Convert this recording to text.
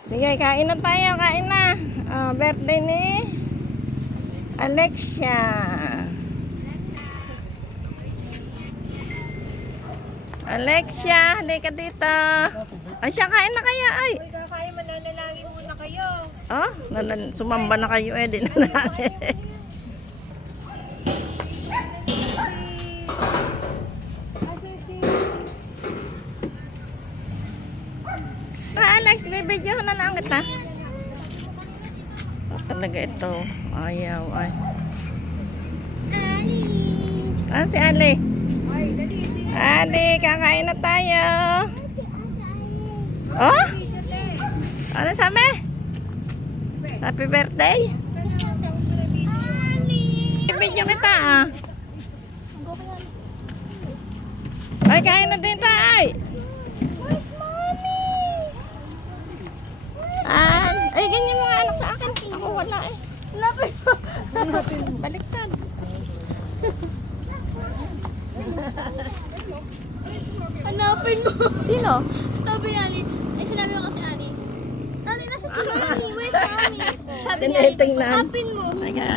Sige, kain na tayo, kain na. Birthday ni Alexia. Alexia, halika dito. Ay, siya, kain na kaya, ay. Uy, kakain, mananalangin muna kayo. Oh, sumamba na kayo, eh, din na namin. Alex, may video na lang kita. Talaga ito. Ayaw, ay. Ah, si Ali. Ali, kakain na tayo. Oh? Ano sabi? Happy birthday? Video kita, ah. Ay, kain na din tayo. Ay, ganyan mga anak sa akin. Ako wala eh. Lapit mo. Baliktad. Hanapin mo. Sino? Sabi ni Ali. Ay, sinabi ko kasi Ali. Tali, nasa si Mami. Where's Mami? Sabi ni Ali, Tinitingnan. hanapin mo. Ay, kaya.